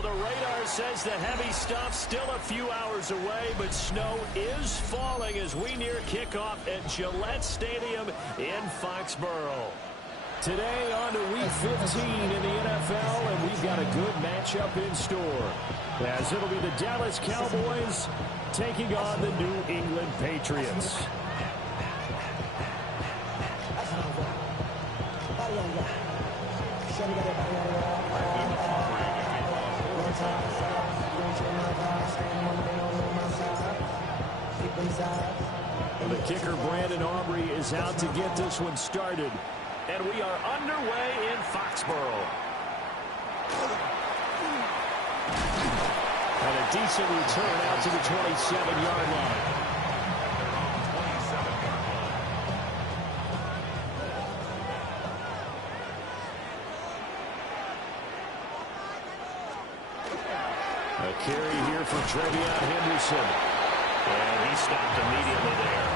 Well, the radar says the heavy stuff still a few hours away, but snow is falling as we near kickoff at Gillette Stadium in Foxborough. Today on to Week 15 in the NFL, and we've got a good matchup in store, as it'll be the Dallas Cowboys taking on the New England Patriots. The kicker, Brandon Aubrey, is out to get this one started. And we are underway in Foxborough. And a decent return out to the 27-yard line. A carry here for Trevion Henderson. And he stopped immediately there.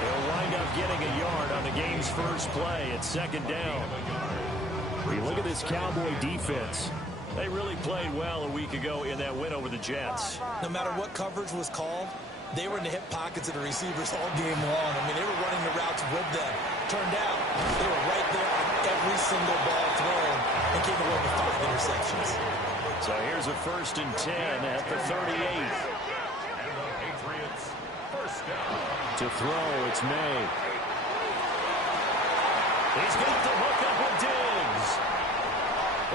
He'll wind up getting a yard on the game's first play at second down. We look at this Cowboy defense. They really played well a week ago in that win over the Jets. No matter what coverage was called, they were in the hip pockets of the receivers all game long. I mean, they were running the routes with them. Turned out, they were right there on every single ball thrown and came away with 5 interceptions. So here's a 1st and 10 at the 38. To throw, it's May. He's got the hook up with Diggs.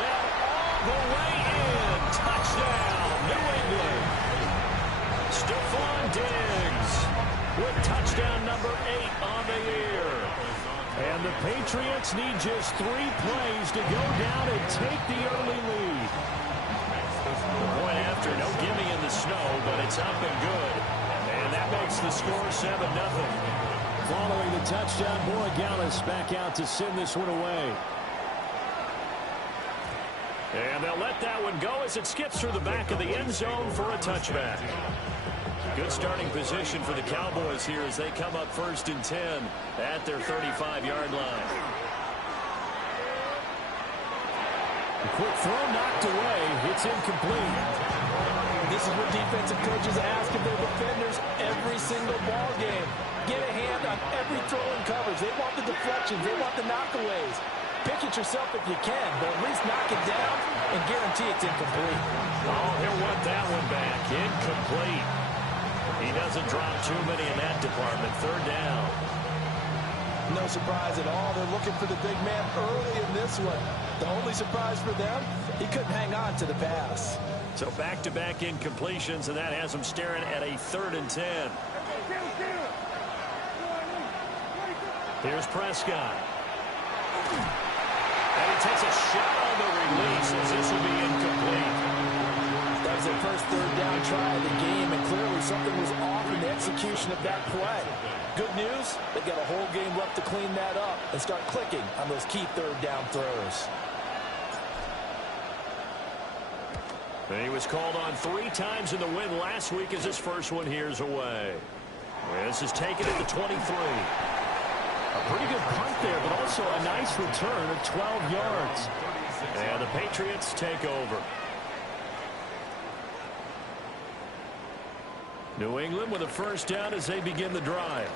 And all the way in. Touchdown, New England. Stephon Diggs with touchdown number 8 on the year. And the Patriots need just 3 plays to go down and take the early lead. The point after, no gimme in the snow, but it's up and good. And that makes the score 7-0. Following the touchdown, Borregales back out to send this one away. And they'll let that one go as it skips through the back of the end zone for a touchback. Good starting position for the Cowboys here as they come up 1st and 10 at their 35-yard line. A quick throw knocked away. It's incomplete. This is what defensive coaches ask of their defenders every single ball game. Get a hand on every throw in coverage. They want the deflections. They want the knockaways. Pick it yourself if you can, but at least knock it down and guarantee it's incomplete. Oh, he'll want that one back. Incomplete. He doesn't drop too many in that department. 3rd down. No surprise at all. They're looking for the big man early in this one. The only surprise for them, he couldn't hang on to the pass. So back-to-back incompletions, and that has them staring at a 3rd and 10. Here's Prescott. And he takes a shot on the release as this will be incomplete. That was their first 3rd down try of the game, and clearly something was off in the execution of that play. Good news, they got a whole game left to clean that up and start clicking on those key 3rd down throws. And he was called on 3 times in the win last week as his first one here's away. This is taken at the 23. A pretty good punt there, but also a nice return of 12 yards. And the Patriots take over. New England with a 1st down as they begin the drive.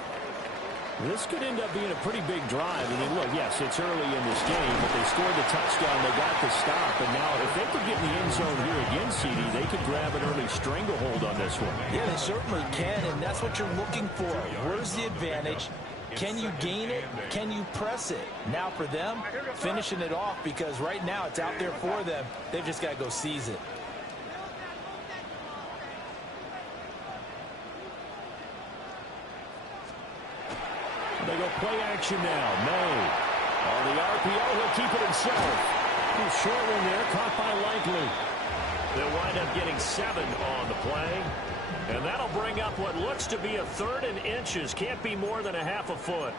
This could end up being a pretty big drive. I mean, look, yes, it's early in this game, but they scored the touchdown. They got the stop. And now if they could get in the end zone here again, CD, they could grab an early stranglehold on this one. Yeah, they certainly can, and that's what you're looking for. Where's the advantage? Can you gain it? Can you press it? Now for them, finishing it off, because right now it's out there for them. They've just got to go seize it. They go play action now. May on the RPO. He'll keep it himself. He's short one there, caught by Likely. They'll wind up getting 7 on the play. And that'll bring up what looks to be a 3rd and inches. Can't be more than a half a foot.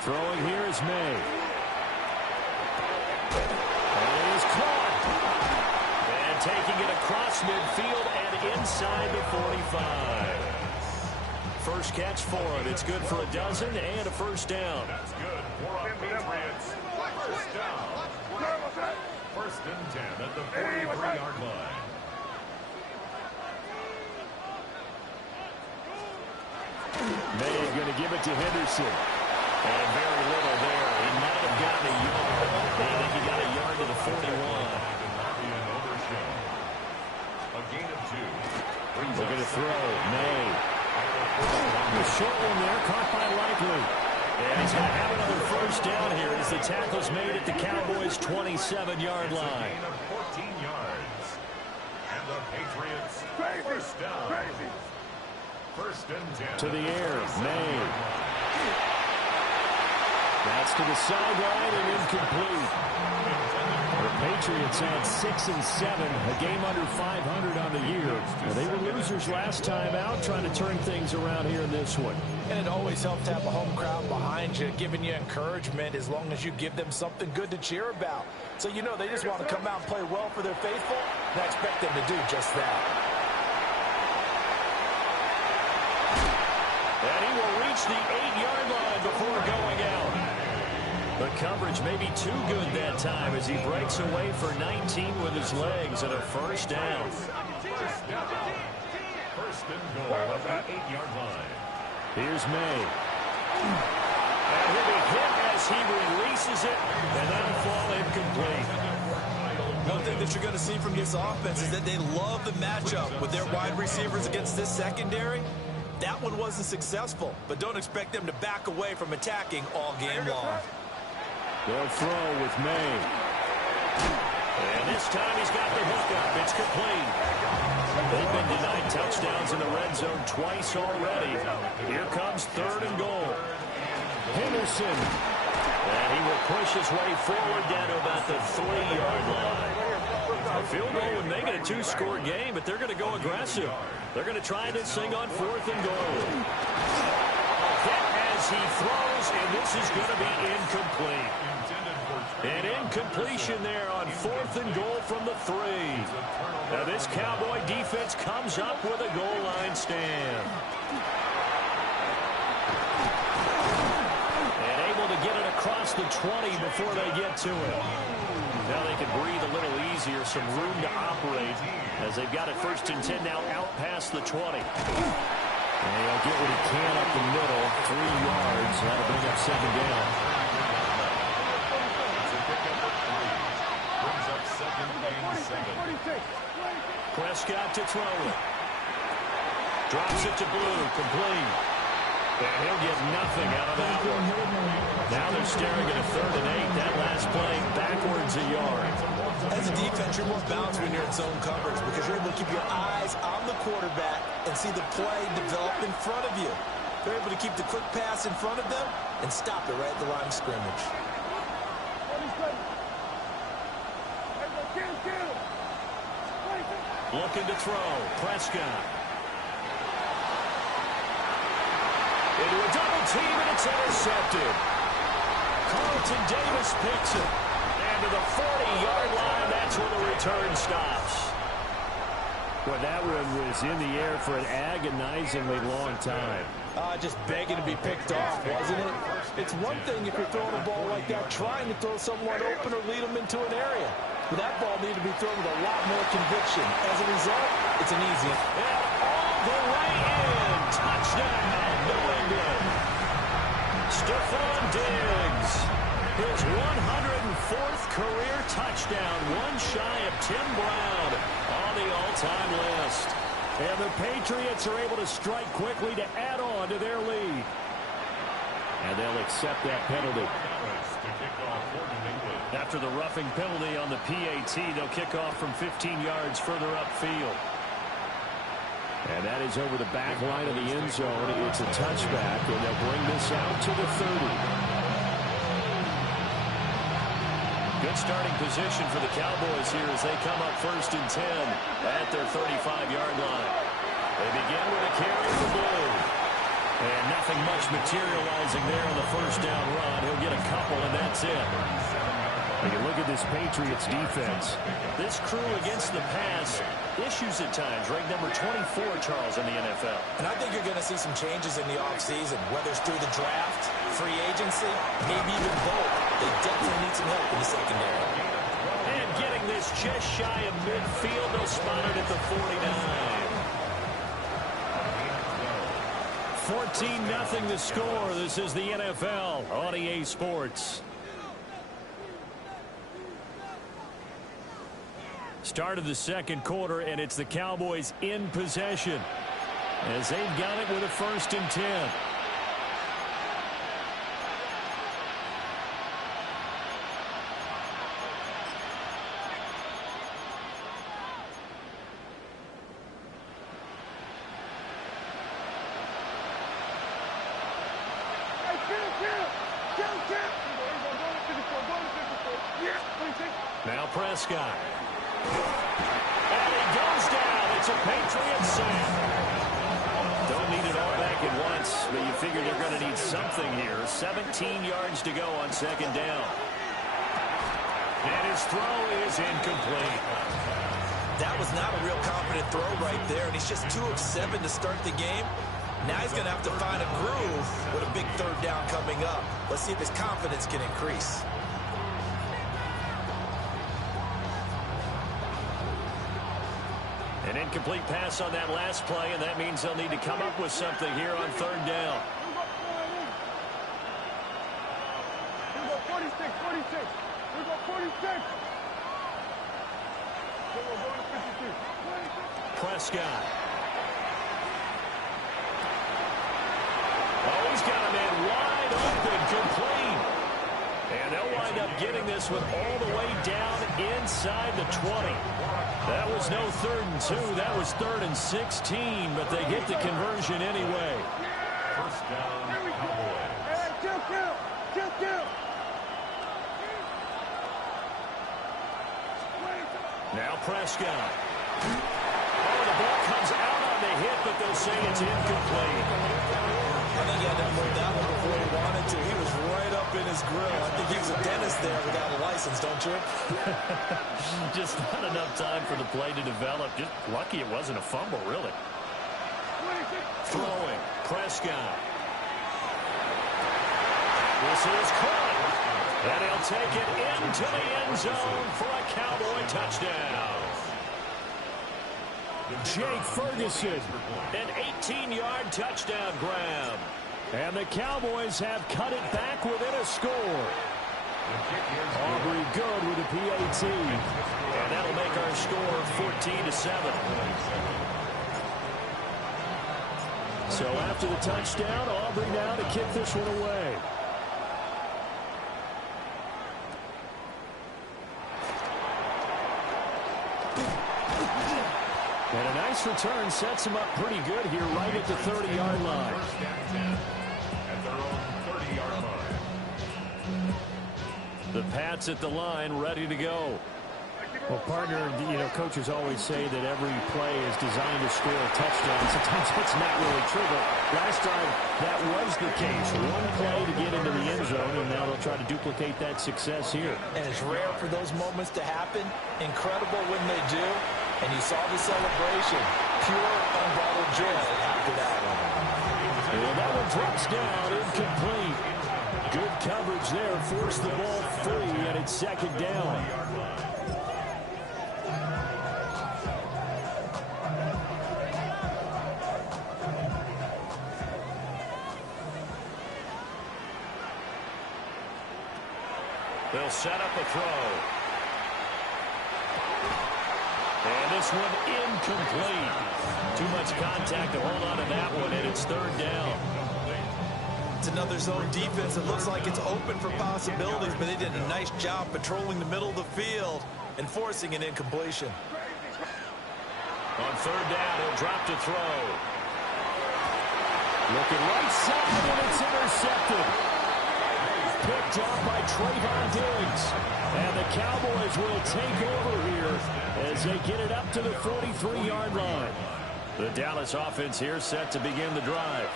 Throwing here is May. And it is caught. And taking it across midfield and inside the 45. First catch for him. It's good for a dozen and a 1st down. That's good. 4 on Patriots. 1st down. First and 10 at the 43-yard line. May going to give it to Henderson. And very little there. He might have gotten a yard. I think he got a yard to the 41. A gain of 2. We're going to throw. May. A short one there, caught by Likely. And he's going to have another first down here as the tackle's made at the Cowboys' 27-yard line. A gain of 14 yards. And the Patriots first down. First and 10. To the air, May. That's to the sideline and incomplete. The Patriots had 6 and 7, a game under 500 on the year. Well, they were losers last time out, trying to turn things around here in this one. And it always helps to have a home crowd behind you, giving you encouragement as long as you give them something good to cheer about. So you know they just want to come out and play well for their faithful, and I expect them to do just that. And he will reach the 8-yard line before going out. The coverage may be too good that time as he breaks away for 19 with his legs and a first down. First and goal at the 8-yard line. Here's May. And he'll be hit as he releases it, and that'll fall incomplete. One thing that you're going to see from this offense is that they love the matchup with their wide receivers against this secondary. That one wasn't successful, but don't expect them to back away from attacking all game long. They'll throw with May. And this time he's got the hookup. It's complete. They've been denied touchdowns in the red zone twice already. Here comes third and goal. Henderson. And he will push his way forward down to about the 3-yard line. A field goal would make it a 2-score game, but they're going to go aggressive. They're going to try this thing on fourth and goal. As he throws, and this is going to be incomplete. An incompletion there on fourth and goal from the 3. Now this Cowboy defense comes up with a goal line stand. And able to get it across the 20 before they get to it. Now they can breathe a little easier, some room to operate as they've got it first and 10 now out past the 20. And he'll get what he can up the middle, 3 yards. That'll bring up second down. Brings up second and 7. Prescott to throw it. Drops it to Blue, complete. And he'll get nothing out of that one. Now they're staring at a third and 8. That last play backwards a yard. As a defense, you're more balanced when you're in zone coverage because you're able to keep your eyes on the quarterback and see the play develop in front of you. They're able to keep the quick pass in front of them and stop it right at the line of scrimmage. Looking to throw. Prescott. Into a double team, and it's intercepted. Carlton Davis picks it. And to the 40-yard line, that's where the return stops. Well, that one was in the air for an agonizingly long time. Just begging to be picked off, wasn't it? It's one thing if you're throwing a ball like that, trying to throw someone open or lead them into an area. But that ball needed to be thrown with a lot more conviction. As a result, it's an easy. And all the way in. Touchdown, New England. Stephon Diggs. His 104th career touchdown. One shy of Tim Brown on the all-time list. And the Patriots are able to strike quickly to add on to their lead. And they'll accept that penalty. After the roughing penalty on the PAT, they'll kick off from 15 yards further upfield. And that is over the back line of the end zone. It's a touchback, and they'll bring this out to the 30. Good starting position for the Cowboys here as they come up first and 10 at their 35-yard line. They begin with a carry for Blue. And nothing much materializing there on the first down run. He'll get a couple, and that's it. When you look at this Patriots defense. This crew against the pass, issues at times, ranked number 24, Charles, in the NFL. And I think you're going to see some changes in the offseason, whether it's through the draft, free agency, maybe even both. They definitely need some help in the secondary. And getting this just shy of midfield, they'll spot it at the 49. 14-0 the score. This is the NFL on EA Sports. Start of the second quarter, and it's the Cowboys in possession as they've got it with a 1st and 10. Now Prescott. And he goes down. It's a Patriots sack. Don't need it all back at once, but you figure they're going to need something here. 17 yards to go on 2nd down. And his throw is incomplete. That was not a real confident throw right there, and he's just 2 of 7 to start the game. Now he's going to have to find a groove with a big 3rd down coming up. Let's see if his confidence can increase. An incomplete pass on that last play, and that means they'll need to come up with something here on 3rd down. Here we go, 46. Here we go, 46. Prescott. Oh, he's got a man wide open, complete. And they'll wind up getting this one all the way down inside the 20. That was no 3rd and 2. That was 3rd and 16, but they get the conversion anyway. 1st down, Cowboys. Hey, chill. Now Prescott. Oh, the ball comes out on the hit, but they'll say it's incomplete. I think he had to move that one before he wanted to. He was right up in his grill. I think he was a dentist there without a license, don't you? Just not enough time for the play to develop. Just lucky it wasn't a fumble, really. Throwing. Prescott. This is caught. And he'll take it into the end zone for a Cowboy touchdown. Jake Ferguson. An 18-yard touchdown grab. And the Cowboys have cut it back within a score. Aubrey good with a PAT. And that'll make our score 14-7. So after the touchdown, Aubrey now to kick this one away. And a nice return sets him up pretty good here right at the 30-yard line. At their own 30-yard line. The Pats at the line, ready to go. Well, partner, you know, coaches always say that every play is designed to score a touchdown. Sometimes it's not really true, but last time that was the case. One play to get into the end zone, and now they'll try to duplicate that success here. And it's rare for those moments to happen. Incredible when they do. And you saw the celebration. Pure, unbridled joy after that one. And that one drops down, incomplete. Good coverage there, forced the ball free, and it's 2nd down. They'll set up a throw. And this one incomplete. Too much contact to hold on to that one, and it's 3rd down. It's another zone defense. It looks like it's open for possibilities, but they did a nice job patrolling the middle of the field and forcing an incompletion. On 3rd down, he'll drop to throw. Looking right side, and it's intercepted. Picked off by Trayvon Diggs. And the Cowboys will take over here as they get it up to the 43-yard line. The Dallas offense here set to begin the drive.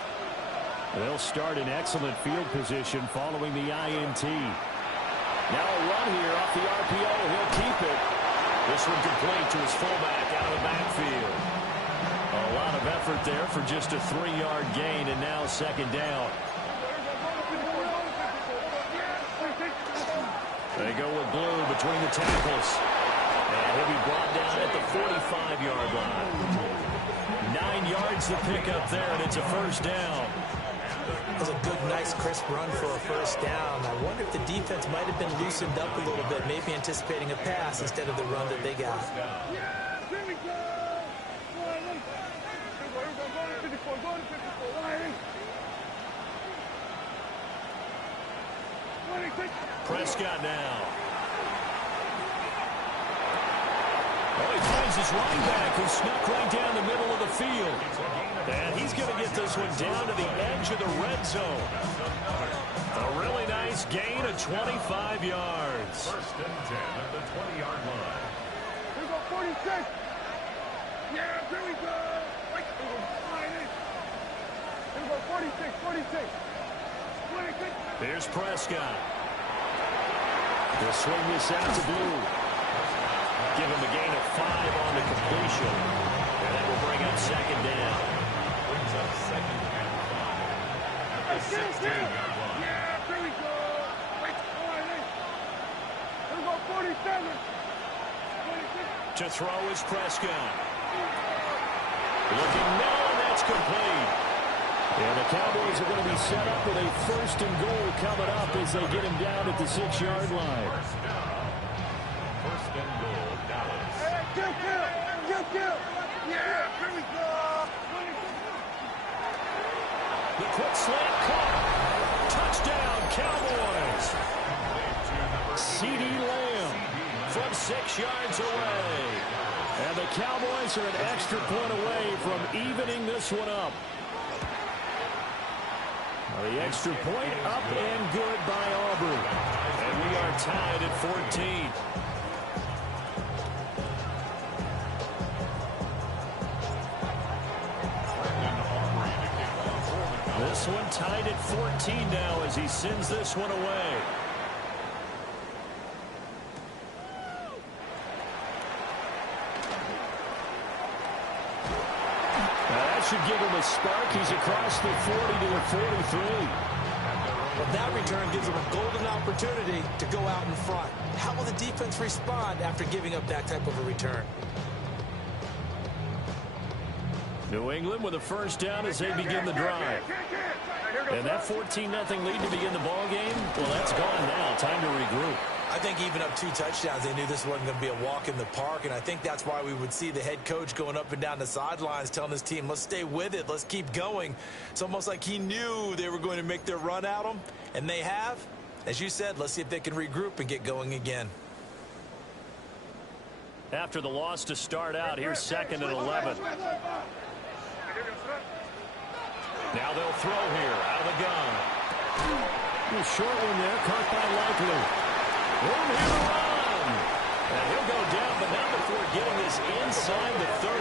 They'll start in excellent field position following the INT. Now a run here off the RPO. He'll keep it. This one complete to his fullback out of the backfield. A lot of effort there for just a 3-yard gain, and now 2nd down. They go with Blue between the tackles. And he'll be brought down at the 45-yard line. 9 yards to pick up there, and it's a first down. That was a good, nice, crisp run for a first down. I wonder if the defense might have been loosened up a little bit, maybe anticipating a pass instead of the run that they got. Prescott now. Oh, he finds his running back who snuck right down the middle of the field. And he's going to get this one down to the edge of the red zone. A really nice gain of 25 yards. First and 10 at the 20-yard line. Here we go, 46. Yeah, here we go. Wait, here we go, 46, 46. 26. Here's Prescott. They'll swing this out to Blue. Give him a gain of 5 on the completion. And that will bring up second down. Brings up second and 5 at the 16-yard line. Yeah, here we go. Wait, here we go, 47. 26. To throw is Prescott. Looking now, and that's complete. And the Cowboys are going to be set up with a first and goal coming up as they get him down at the 6-yard line. First and goal, Dallas. Hey, kill. Yeah, here we go. The quick slant caught. Touchdown, Cowboys. CeeDee Lamb from 6 yards away. And the Cowboys are an extra point away from evening this one up. The extra point up and good by Auburn. And we are tied at 14. This one tied at 14 now as he sends this one away. That should give him a spark. He's across the 40 to the 43. But that return gives them a golden opportunity to go out in front. How will the defense respond after giving up that type of a return? New England with a first down as they begin the drive. And that 14-0 lead to begin the ball game, well, that's gone now. Time to regroup. I think even up 2 touchdowns, they knew this wasn't going to be a walk in the park, and I think that's why we would see the head coach going up and down the sidelines telling his team, let's stay with it, let's keep going. It's almost like he knew they were going to make their run at him, and they have. As you said, let's see if they can regroup and get going again. After the loss to start out, here's second and 11. Now they'll throw here out of the gun. A short one there, caught by Likely. Room here to run. And he'll go down, but not before getting this inside the 30.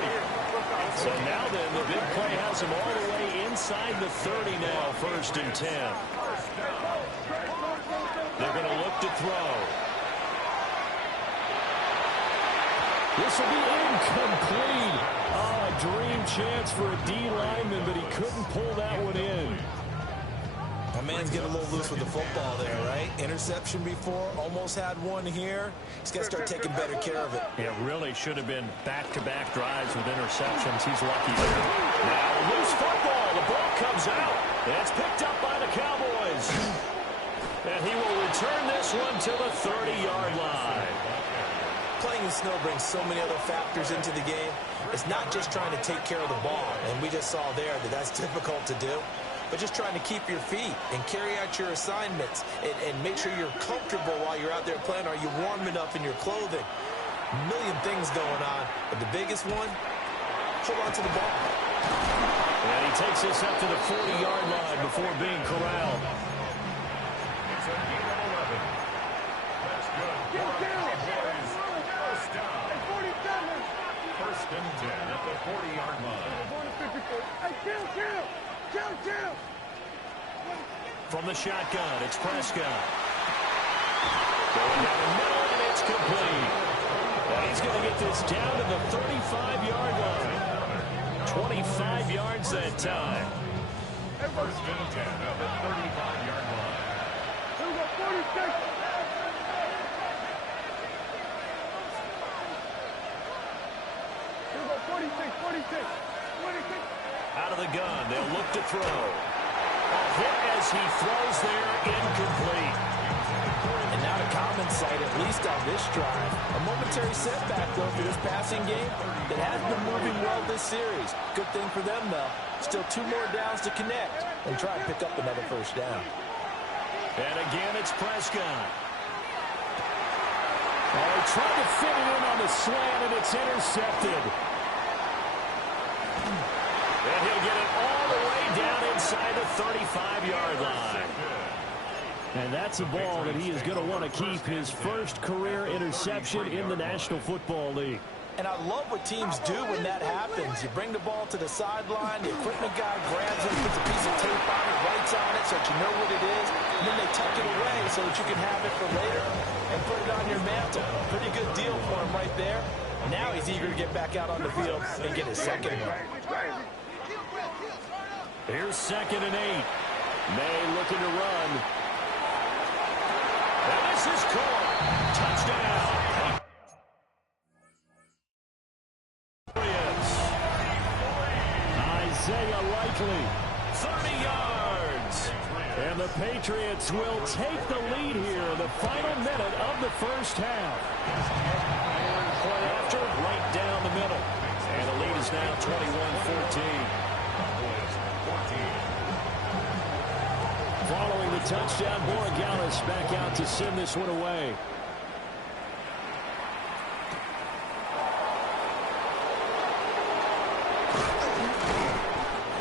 So now then, the big play has him all the way inside the 30 now, first and 10. They're going to look to throw. This will be incomplete. Oh, a dream chance for a D lineman, but he couldn't pull that one in. My man's getting a little loose with the football there, right? Interception before, almost had one here. He's got to start taking better care of it. It really should have been back-to-back drives with interceptions. He's lucky there. Now, loose football. The ball comes out. It's picked up by the Cowboys. And he will return this one to the 30-yard line. Playing in snow brings so many other factors into the game. It's not just trying to take care of the ball, and we just saw there that that's difficult to do, but just trying to keep your feet and carry out your assignments and make sure you're comfortable while you're out there playing. Are you warm enough in your clothing? A million things going on, but the biggest one, hold on to the ball. And he takes this up to the 40-yard line before being corralled. It's a gain of 11. That's good. First down. First and 10 at the 40-yard line. From the shotgun, it's Prescott. Going down the middle, and it's complete. And he's going to get this down to the 35-yard line. 25 yards that time. First and 10 at the 35-yard line. Here we go, 46. they'll look to throw. A hit as he throws there, incomplete. And not a common sight, at least on this drive. A momentary setback, though, for this passing game that has been moving well this series. Good thing for them, though. Still 2 more downs to connect and try and pick up another first down. And again, it's Prescott. Oh, he tried to fit it in on the slant, and it's intercepted. And he'll get it all the way down inside the 35-yard line. And that's a ball that he is going to want to keep, his first career interception in the National Football League. And I love what teams do when that happens. You bring the ball to the sideline, the equipment guy grabs it, puts a piece of tape on it, writes on it so that you know what it is, and then they tuck it away so that you can have it for later and put it on your mantle. Pretty good deal for him right there. Now he's eager to get back out on the field and get his second one. Here's 2nd and 8. May looking to run. And this is caught. Touchdown. Isaiah Likely. 30 yards. And the Patriots will take the lead here in the final minute of the first half. Play after, right down the middle. And the lead is now 21-14. Following the touchdown, Borregales back out to send this one away.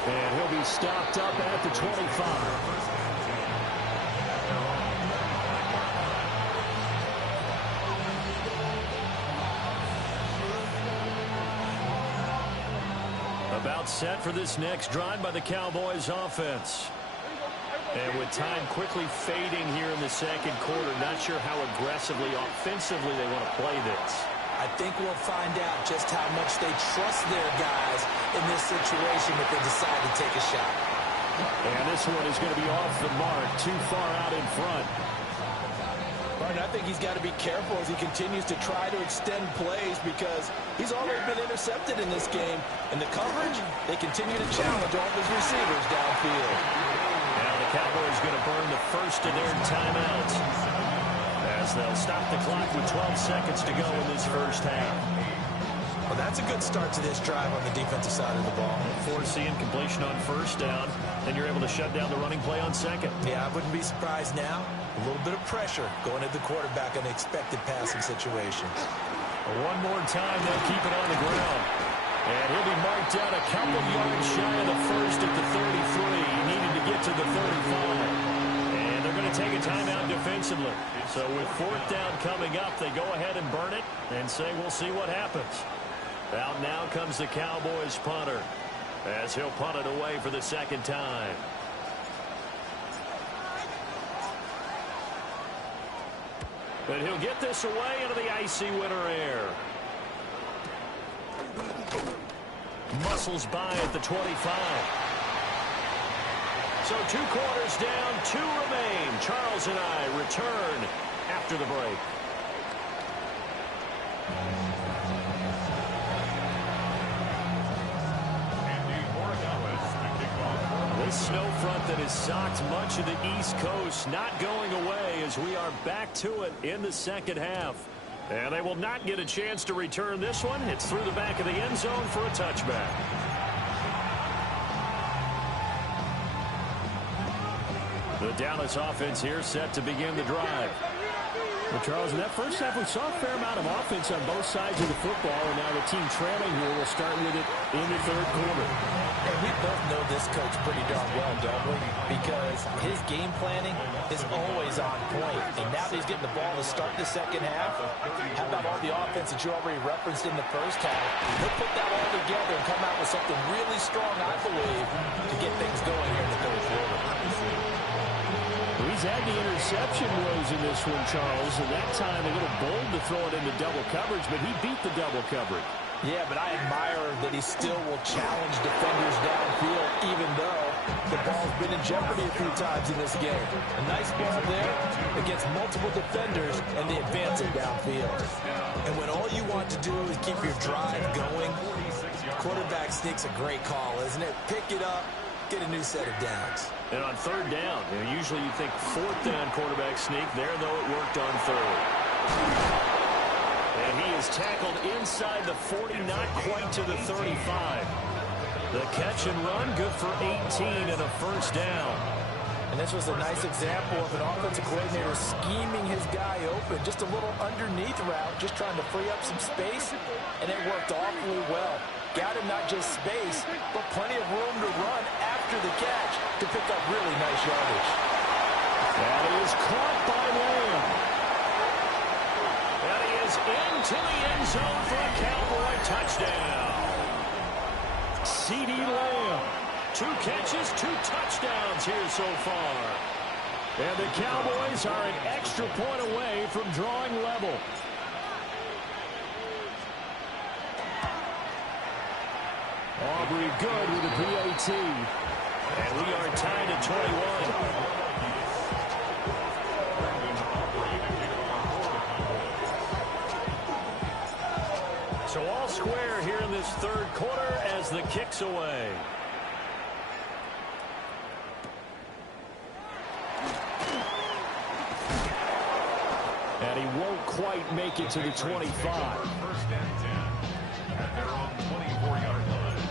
And he'll be stopped up at the 25. About set for this next drive by the Cowboys offense. And with time quickly fading here in the second quarter, not sure how aggressively, offensively they want to play this. I think we'll find out just how much they trust their guys in this situation if they decide to take a shot. And this one is going to be off the mark, too far out in front. Martin, I think he's got to be careful as he continues to try to extend plays because he's already been intercepted in this game. And the coverage, they continue to challenge all of his receivers downfield. Now the Cowboys going to burn the first of their timeouts as they'll stop the clock with 12 seconds to go in this first half. Well, that's a good start to this drive on the defensive side of the ball. Forcing completion on first down, then you're able to shut down the running play on second. Yeah, I wouldn't be surprised now. A little bit of pressure going at the quarterback in an expected passing situation. One more time, they'll keep it on the ground. And he'll be marked out a couple yards shy of the first at the 33. He needed to get to the 35. And they're going to take a timeout defensively. So with 4th down coming up, they go ahead and burn it and say we'll see what happens. Out now comes the Cowboys punter as he'll punt it away for the second time. But he'll get this away into the icy winter air. Muscles by at the 25. So 2 quarters down, 2 remain. Charles and I return after the break. This snow front that has socked much of the East Coast not going away as we are back to it in the second half. And they will not get a chance to return this one. It's through the back of the end zone for a touchback. The Dallas offense here set to begin the drive. Well, Charles, in that first half, we saw a fair amount of offense on both sides of the football, and now the team trailing here will start with it in the third quarter. And we both know this coach pretty darn well, don't we? Because his game planning is always on point. And now that he's getting the ball to start the second half, how about all the offense that you already referenced in the first half? He'll put that all together and come out with something really strong, I believe, to get things going here in the third quarter. He's had the interception woes in this one, Charles, and that time a little bold to throw it into double coverage, but he beat the double coverage. Yeah, but I admire that he still will challenge defenders downfield, even though the ball's been in jeopardy a few times in this game. A nice ball there against multiple defenders, and they advance it downfield. And when all you want to do is keep your drive going, quarterback sneak's a great call, isn't it? Pick it up, get a new set of downs. And on third down, usually you think fourth down quarterback sneak. There, though, it worked on third. And he is tackled inside the 40, not quite to the 35. The catch and run, good for 18 and a first down. And this was a nice example of an offensive coordinator scheming his guy open. Just a little underneath route, just trying to free up some space, and it worked awfully well. Got him not just space, but plenty of room to run after the catch to pick up really nice yardage. That is caught by Lamb. And he is into the end zone for a Cowboy touchdown. CeeDee Lamb. 2 catches, 2 touchdowns here so far. And the Cowboys are an extra point away from drawing level. Aubrey good with a PAT. And we are tied at 21. So all square here in this third quarter as the kick's away. And he won't quite make it to the 25. First and 10 at their own 24-yard line.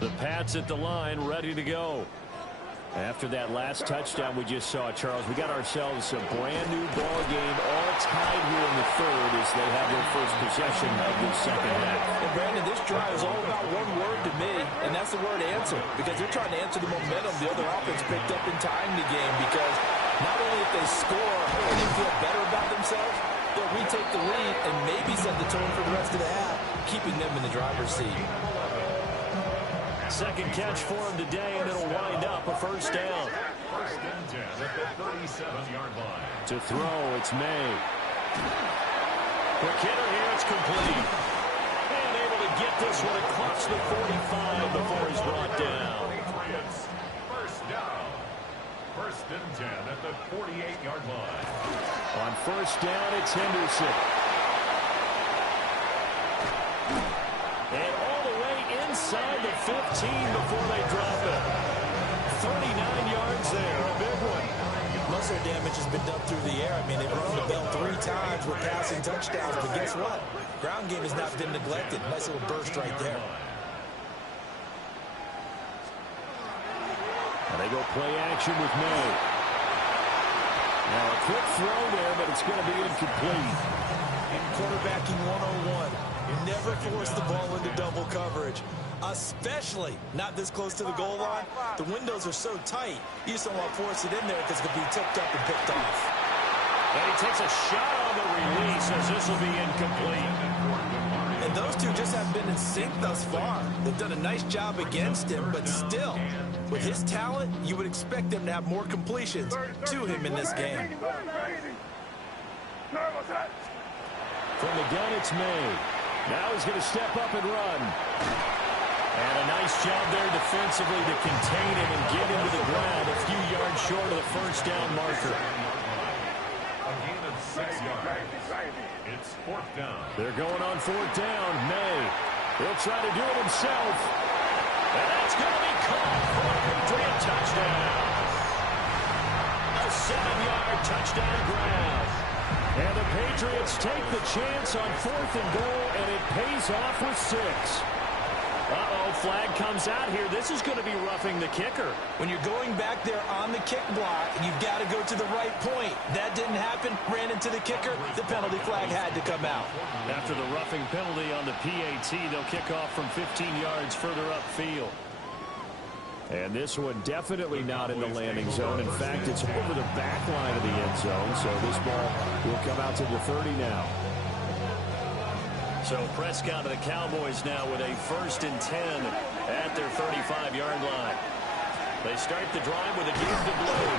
The Pats at the line, ready to go. After that last touchdown we just saw, Charles, we got ourselves a brand-new ball game, all tied here in the third as they have their first possession of the second half. And Brandon, this drive is all about one word to me, and that's the word answer, because they're trying to answer the momentum the other offense picked up in tying the game, because not only if they score and they feel better about themselves, they'll retake the lead and maybe set the tone for the rest of the half, keeping them in the driver's seat. Second catch for him today, and it'll wind up a first down. First and 10 at the 37-yard line. To throw, it's May. Quick hitter here, it's complete. And able to get this one across the 45 before he's brought down. Patriots, first down. First and 10 at the 48-yard line. On first down, it's Henderson. And all the way inside the 15 before they drop it. 39 yards there, a big one. Most of their damage has been done through the air. I mean, they've run the bell 3 times with passing touchdowns, but guess what? Ground game has not been neglected. Nice little burst right there. And they go play action with May. Now a quick throw there, but it's going to be incomplete. In quarterbacking 101, never force the ball into double coverage, especially not this close to the goal line. The windows are so tight, you just don't want to force it in there because it could be tipped up and picked off. And he takes a shot on the release as this will be incomplete. And those two just haven't been in sync thus far. They've done a nice job against him, but still, with his talent, you would expect them to have more completions to him in this game. From the gun, it's May. Now he's going to step up and run. And a nice job there defensively to contain him and get him to the ground a few yards short of the first down marker. A gain of 6 yards. It's fourth down. They're going on fourth down. May. He'll try to do it himself. And that's going to be caught for a Patriot touchdown. A 7-yard touchdown grab. And the Patriots take the chance on fourth and goal, and it pays off with 6. Uh-oh, flag comes out here. This is going to be roughing the kicker. When you're going back there on the kick block, you've got to go to the right point. That didn't happen. Ran into the kicker. The penalty flag had to come out. After the roughing penalty on the PAT, they'll kick off from 15 yards further upfield. And this one definitely not in the landing zone. In fact, it's over the back line of the end zone, so this ball will come out to the 30 now. So Prescott of the Cowboys now with a 1st and 10 at their 35-yard line. They start the drive with a give to Blue.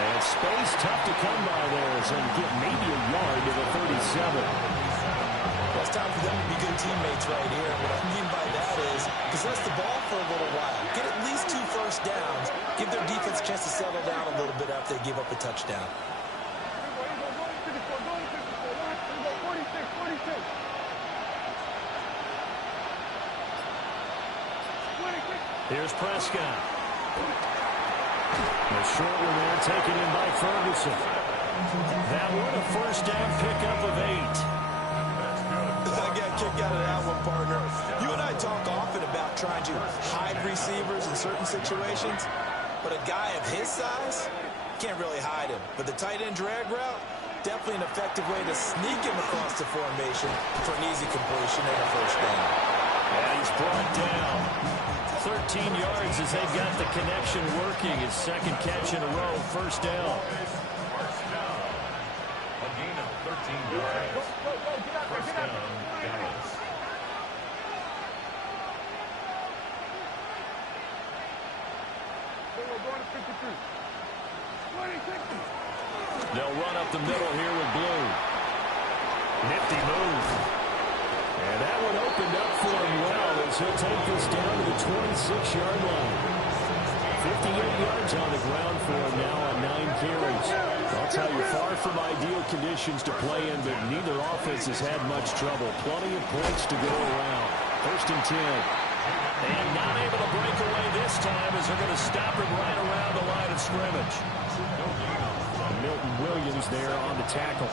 And space tough to come by there as they get maybe a yard to the 37. Well, it's time for them to be good teammates right here. What I mean by that is possess the ball for a little while. Get at least 2 first downs. Give their defense a chance to settle down a little bit after they give up a touchdown. Here's Prescott. A short one there taken in by Ferguson. That one a first down pickup of 8. I got a kick out of that one, partner. You and I talk often about trying to hide receivers in certain situations, but a guy of his size can't really hide him. But the tight end drag route, definitely an effective way to sneak him across the formation for an easy completion and a first down. And he's brought down. 13 yards as they've got the connection working. His second catch in a row, first down. First down. A gain of 13 yards. First down, Dallas. They'll run up the middle here with Blue. Nifty move. And that one opened up for him well as he'll take this down to the 26-yard line. 58 yards on the ground for him now on 9 carries. I'll tell you, far from ideal conditions to play in, but neither offense has had much trouble. Plenty of points to go around. First and 10. And not able to break away this time as they're going to stop him right around the line of scrimmage. Milton Williams there on the tackle.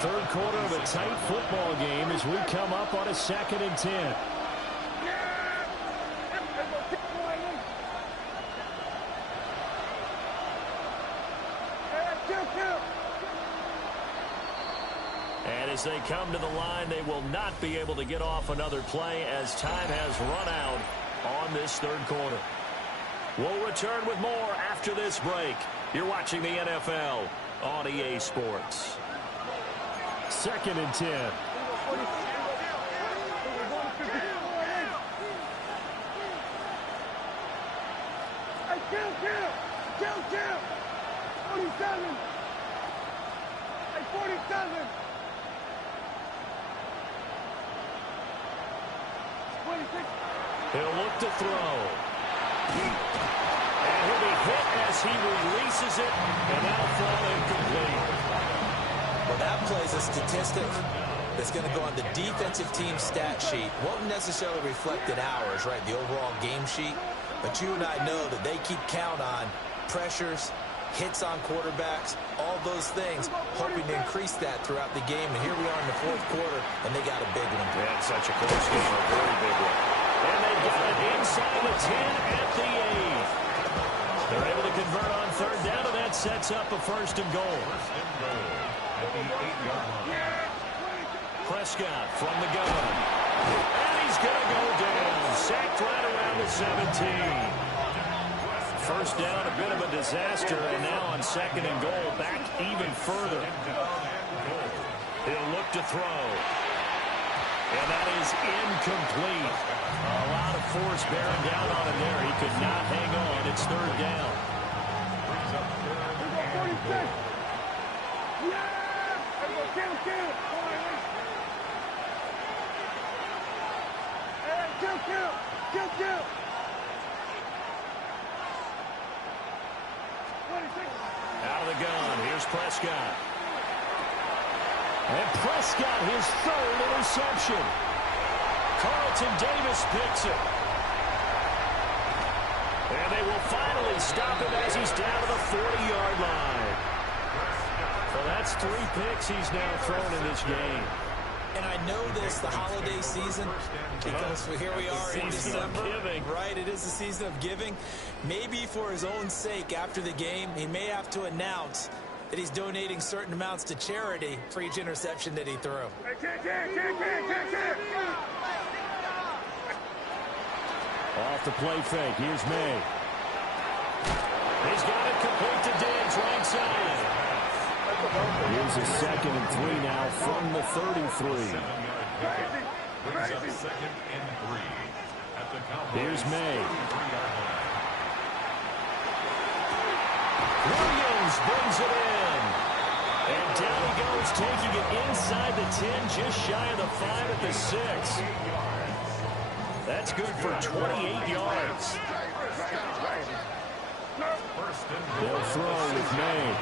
Third quarter of a tight football game as we come up on a 2nd and 10. And as they come to the line, they will not be able to get off another play as time has run out on this third quarter. We'll return with more after this break. You're watching the NFL on EA Sports. 2nd and 10. Kill. 47. Hey, 47. 26. He'll look to throw. And he'll be hit as he releases it, and that'll fall incomplete. Well, that plays a statistic that's going to go on the defensive team stat sheet. Won't necessarily reflect in ours, right, the overall game sheet. But you and I know that they keep count on pressures, hits on quarterbacks, all those things, hoping to increase that throughout the game. And here we are in the fourth quarter, and they got a big one. Yeah, it's such a close game, a very big one. And they've got it inside the 10 at the 8. They're able to convert on third down, and that sets up a first and goal. First and goal at the 8-yard line. Prescott from the gun. And he's going to go down. Sacked right around the 17. First down, a bit of a disaster, and now on 2nd and goal, back even further. He'll look to throw. And that is incomplete. A lot of force bearing down on him there. He could not hang on. It's third down. Brings up third and 46. Yeah! Kill. Kill. 26. Out of the gun. Here's Prescott. And Prescott, his third interception. Carlton Davis picks it. And they will finally stop him as he's down to the 40-yard line. So that's 3 picks he's now thrown in this game. And I know this, the holiday season, because here we are in December, right? It is the season of giving. Maybe for his own sake, after the game, he may have to announce that he's donating certain amounts to charity for each interception that he threw. Off the play fake, here's May. He's got it complete to Diggs, right side. Here's a 2nd and 3 now from the 33. 7-yard pickup. Brings up 2nd and 3 at the Cowboys. Here's May. 33-yard line. Williams brings it in. And down he goes, taking it inside the 10, just shy of the 5 at the 6. That's good for 28 yards. They'll throw with May.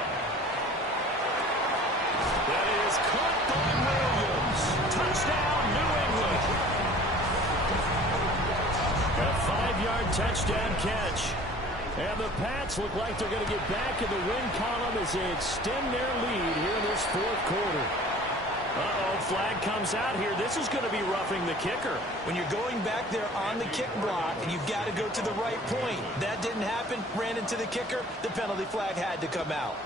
That is caught by Williams. Touchdown, New England. A 5-yard 50-yard touchdown catch. And the Pats look like they're going to get back in the win column as they extend their lead here in this fourth quarter. Uh-oh, flag comes out here. This is going to be roughing the kicker. When you're going back there on the kick block, and you've got to go to the right point. That didn't happen. Ran into the kicker. The penalty flag had to come out.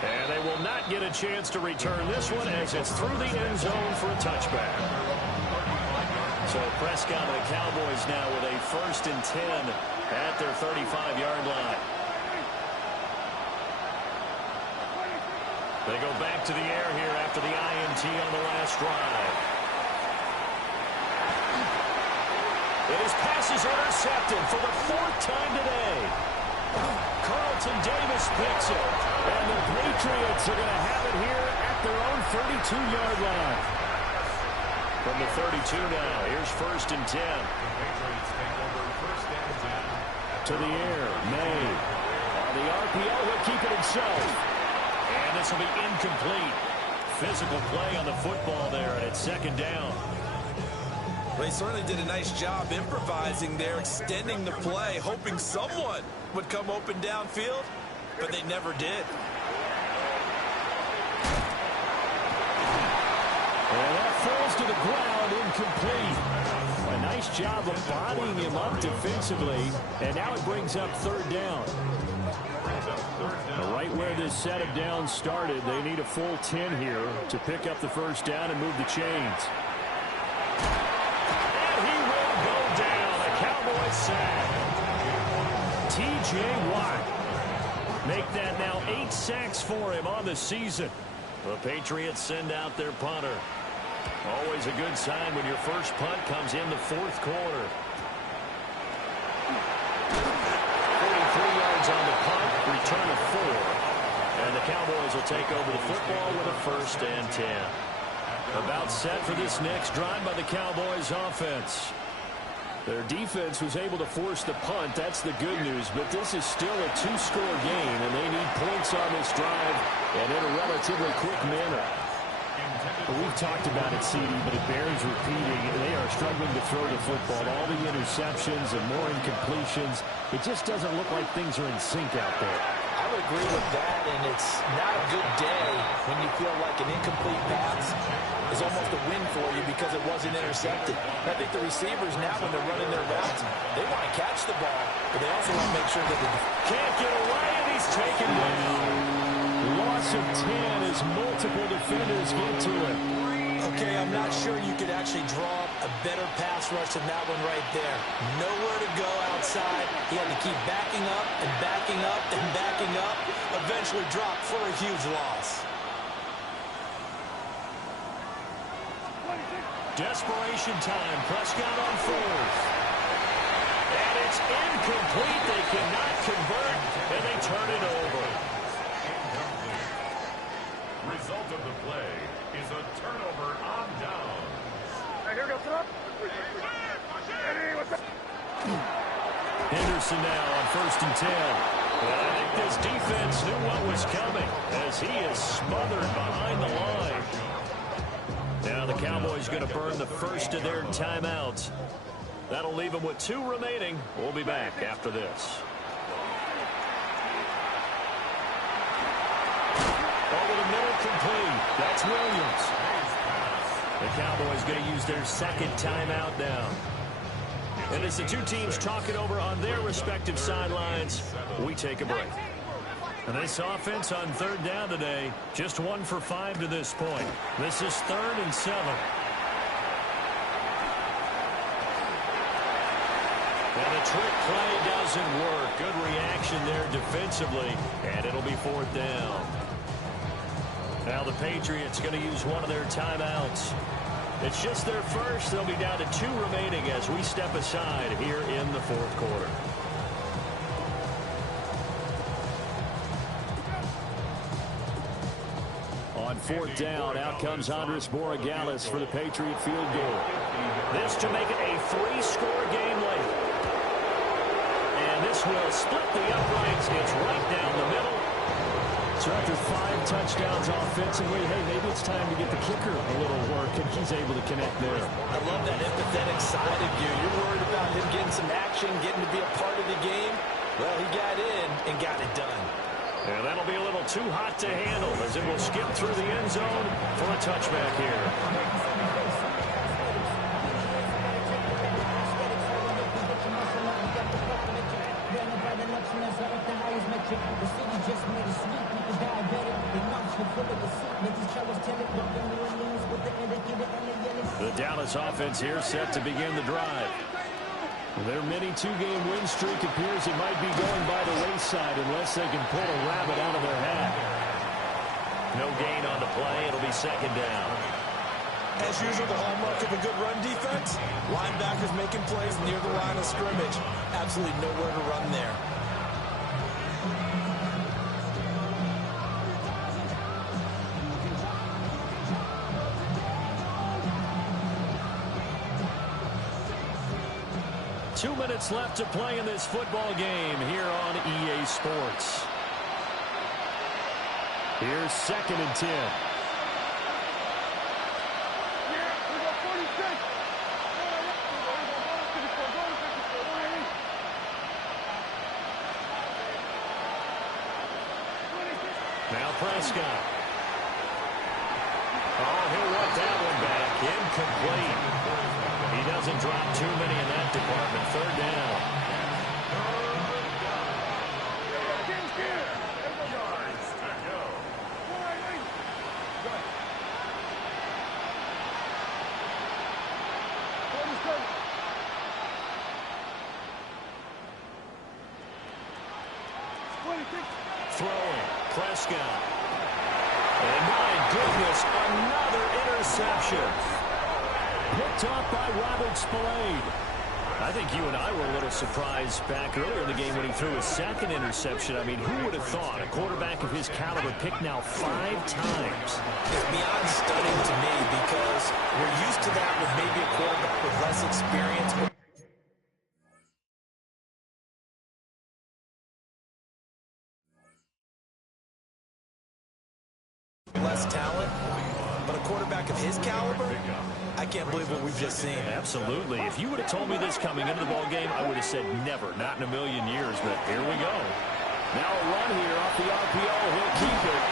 And they will not get a chance to return this one as it's through the end zone for a touchback. So Prescott and the Cowboys now with a 1st and 10 at their 35-yard line. They go back to the air here after the INT on the last drive. And his pass is intercepted for the 4th time today. Carlton Davis picks it. And the Patriots are going to have it here at their own 32-yard line. From the 32 now, here's 1st and 10. To the air, May. On the RPO, he'll keep it himself. And this will be incomplete. Physical play on the football there, and it's 2nd down. They certainly did a nice job improvising there, extending the play, hoping someone would come open downfield, but they never did. And that falls to the ground, incomplete. A nice job of bodying him up defensively, and now it brings up 3rd down. Right where this set of downs started, they need a full 10 here to pick up the 1st down and move the chains. And he will go down. A Cowboys sack. T.J. Watt. Make that now 8 sacks for him on the season. The Patriots send out their punter. Always a good sign when your first punt comes in the 4th quarter. 43 yards on the punt, return of 4. And the Cowboys will take over the football with a 1st and 10. About set for this next drive by the Cowboys offense. Their defense was able to force the punt. That's the good news. But this is still a 2-score game, and they need points on this drive and in a relatively quick manner. Well, we've talked about it, CD, but it bears repeating. They are struggling to throw the football. All the interceptions and more incompletions. It just doesn't look like things are in sync out there. I would agree with that, and it's not a good day when you feel like an incomplete pass is almost a win for you because it wasn't intercepted. I think the receivers now, when they're running their routes, they want to catch the ball, but they also want to make sure that they can't get away, and he's taken down. Loss of 10 as multiple defenders get to it. Okay, I'm not sure you could actually draw up a better pass rush than that one right there. Nowhere to go outside. He had to keep backing up and backing up and backing up. Eventually dropped for a huge loss. Desperation time. Prescott on 4th. And it's incomplete. They cannot convert, and they turn it over. Result of the play is a turnover on down. Hey, here goes up. Hey, what's up? Henderson now on 1st and 10. And I think this defense knew what was coming as he is smothered behind the line. Now the Cowboys going to burn the first of their timeouts. That'll leave them with 2 remaining. We'll be back after this. Over the middle, complete. That's Williams. The Cowboys going to use their 2nd timeout now. And as the 2 teams talk it over on their respective sidelines, we take a break. And this offense on 3rd down today, just 1 for 5 to this point. This is 3rd and 7. And the trick play doesn't work. Good reaction there defensively, and it'll be 4th down. Now the Patriots going to use one of their timeouts. It's just their first. They'll be down to 2 remaining as we step aside here in the 4th quarter. On 4th down, out comes Andres Borregales for the Patriot field goal. This to make it a 3-score game late. And this will split the uprights. It's right down the middle. So after 5 touchdowns offensively, hey, maybe it's time to get the kicker a little work, and he's able to connect there. I love that empathetic side of you. You're worried about him getting some action, getting to be a part of the game. Well, he got in and got it done. And that'll be a little too hot to handle as it will skip through the end zone for a touchback here. The Dallas offense here set to begin the drive. Their mini 2-game win streak appears it might be going by the wayside unless they can pull a rabbit out of their hat. No gain on the play. It'll be second down. As usual, the hallmark of a good run defense, linebackers making plays near the line of scrimmage. Absolutely nowhere to run there. Two minutes left to play in this football game here on EA Sports. Here's 2nd and 10. Now Prescott. Oh, he'll run that one back. Incomplete. He doesn't drop too many in that department. 3rd down. Throwing. Prescott. And my goodness, another interception. Picked off by Robert Spillane. I think you and I were a little surprised back earlier in the game when he threw his 2nd interception. I mean, who would have thought a quarterback of his caliber picked now 5 times? It's beyond stunning to me because we're used to that with maybe a quarterback with less experience. Less talent, but a quarterback of his caliber, I can't believe what we've just seen. Absolutely. If you would have told me this coming into the ball game, I would have said never, not in a million years, but here we go. Now a run here off the RPO. He'll keep it.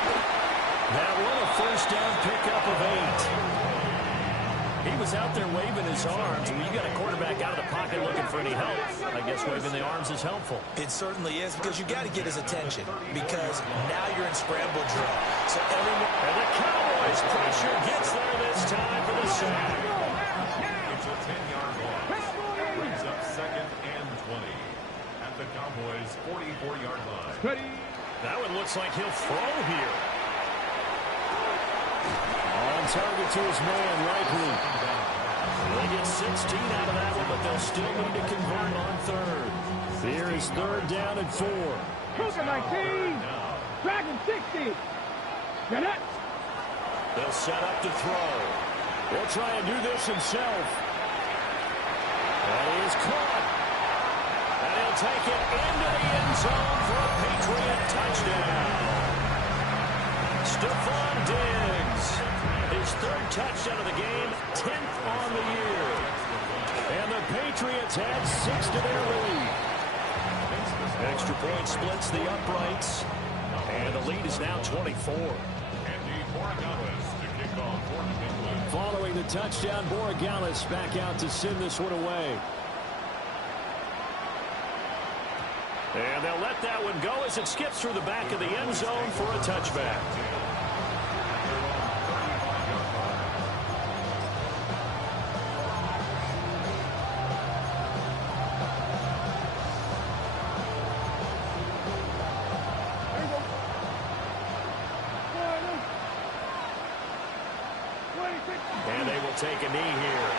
That one a 1st down pickup of 8. He was out there waving his arms. When you got a quarterback out of the pocket looking for any help, I guess waving the arms is helpful. It certainly is because you got to get his attention because now you're in scramble drill. So everyone. And the Cowboys pressure gets there this time for the sack. It's a 10-yard loss. Brings up 2nd and 20 at the Cowboys' 44-yard line. That one looks like he'll throw here. On target to his man, Likely. They get 16 out of that one, but they'll still need to convert on 3rd. Here is 3rd down and 4. Cougar 19. Dragon 60. Get it. They'll set up to throw. He'll try and do this himself. And he is caught. And he'll take it into the end zone for a Patriot touchdown. Stephon Diggs. His 3rd touchdown of the game, 10th on the year. And the Patriots add 6 to their lead. Extra point splits the uprights. And the lead is now 24. Following the touchdown, Borregales back out to send this one away. And they'll let that one go as it skips through the back of the end zone for a touchback. And they will take a knee here.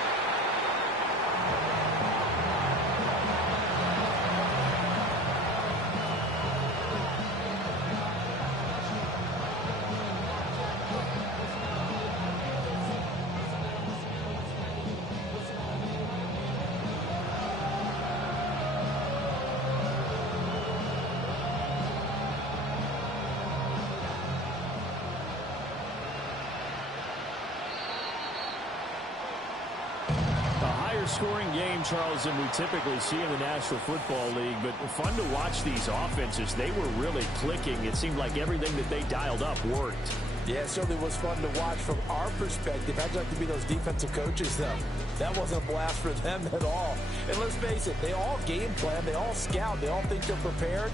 higher scoring game, Charles, than we typically see in the National Football League, but fun to watch these offenses. They were really clicking. It seemed like everything that they dialed up worked. Yeah, it certainly was fun to watch from our perspective. I'd like to be those defensive coaches, though. That wasn't a blast for them at all. And let's face it, they all game plan, they all scout, they all think they're prepared.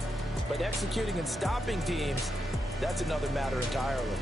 But executing and stopping teams, that's another matter entirely.